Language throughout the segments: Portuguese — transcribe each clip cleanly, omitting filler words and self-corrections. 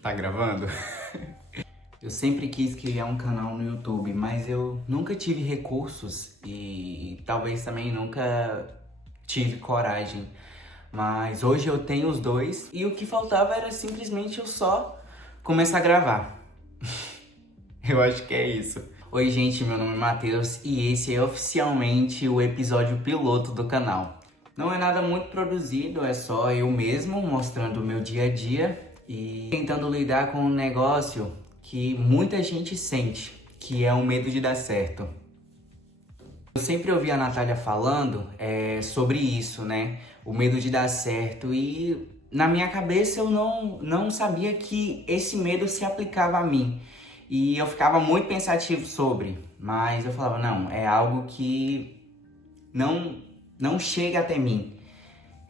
Tá gravando? Eu sempre quis criar um canal no YouTube, mas eu nunca tive recursos e talvez também nunca tive coragem. Mas hoje eu tenho os dois e o que faltava era simplesmente eu só começar a gravar. Eu acho que é isso. Oi gente, meu nome é Matheus e esse é oficialmente o episódio piloto do canal. Não é nada muito produzido, é só eu mesmo mostrando o meu dia a dia e tentando lidar com um negócio que muita gente sente, que é o medo de dar certo. Eu sempre ouvi a Natália falando sobre isso, né? O medo de dar certo e na minha cabeça eu não sabia que esse medo se aplicava a mim. E eu ficava muito pensativo sobre, mas eu falava, não, é algo que não chega até mim.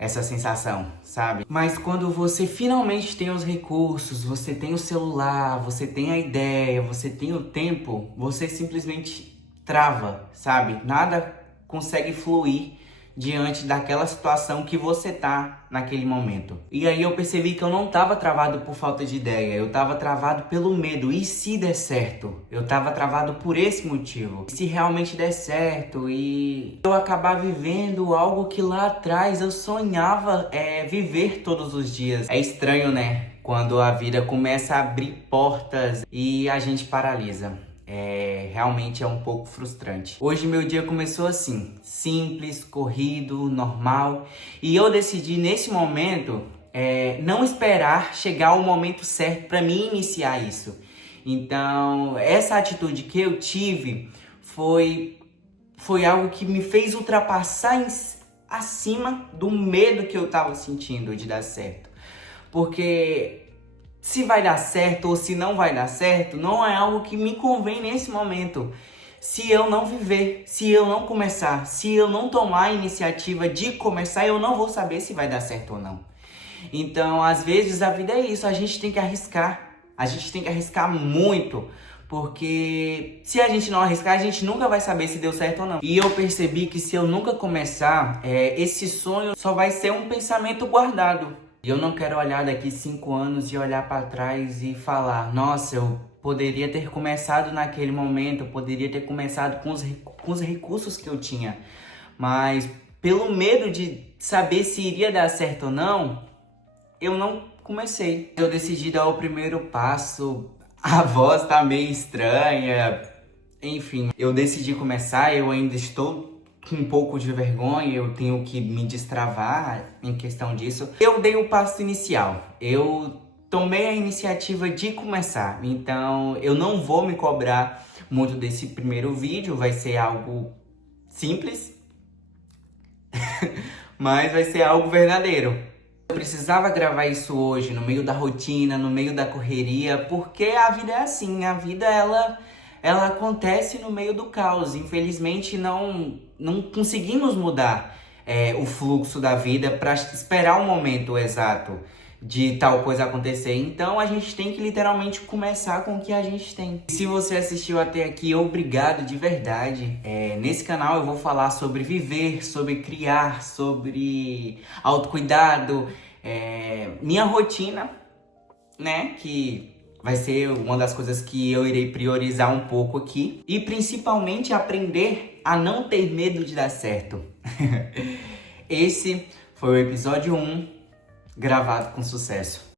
Essa sensação, sabe? Mas quando você finalmente tem os recursos, você tem o celular, você tem a ideia, você tem o tempo, você simplesmente trava, sabe? Nada consegue fluir diante daquela situação que você tá naquele momento. E aí eu percebi que eu não tava travado por falta de ideia, eu tava travado pelo medo. E se der certo? Eu tava travado por esse motivo. E se realmente der certo e eu acabar vivendo algo que lá atrás eu sonhava viver todos os dias. É estranho, né? Quando a vida começa a abrir portas e a gente paralisa. Realmente é um pouco frustrante. Hoje meu dia começou assim, simples, corrido, normal. E eu decidi nesse momento não esperar chegar o momento certo para mim iniciar isso. Então, essa atitude que eu tive foi algo que me fez ultrapassar acima do medo que eu estava sentindo de dar certo. Porque se vai dar certo ou se não vai dar certo, não é algo que me convém nesse momento. Se eu não viver, se eu não começar, se eu não tomar a iniciativa de começar, eu não vou saber se vai dar certo ou não. Então, às vezes, a vida é isso, a gente tem que arriscar. A gente tem que arriscar muito, porque se a gente não arriscar, a gente nunca vai saber se deu certo ou não. E eu percebi que se eu nunca começar, esse sonho só vai ser um pensamento guardado. E eu não quero olhar daqui 5 anos e olhar para trás e falar, nossa, eu poderia ter começado naquele momento, eu poderia ter começado com os recursos que eu tinha. Mas pelo medo de saber se iria dar certo ou não, eu não comecei. Eu decidi dar o primeiro passo, a voz tá meio estranha, enfim. Eu decidi começar, eu ainda estou com um pouco de vergonha, eu tenho que me destravar em questão disso. Eu dei o passo inicial, eu tomei a iniciativa de começar, então eu não vou me cobrar muito desse primeiro vídeo, vai ser algo simples, mas vai ser algo verdadeiro. Eu precisava gravar isso hoje, no meio da rotina, no meio da correria, porque a vida é assim, a vida ela acontece no meio do caos. Infelizmente não conseguimos mudar o fluxo da vida para esperar o momento exato de tal coisa acontecer. Então a gente tem que literalmente começar com o que a gente tem. Se você assistiu até aqui, obrigado de verdade. Nesse canal eu vou falar sobre viver, sobre criar, sobre autocuidado, minha rotina, né, que vai ser uma das coisas que eu irei priorizar um pouco aqui. E principalmente aprender a não ter medo de dar certo. Esse foi o episódio 1, gravado com sucesso.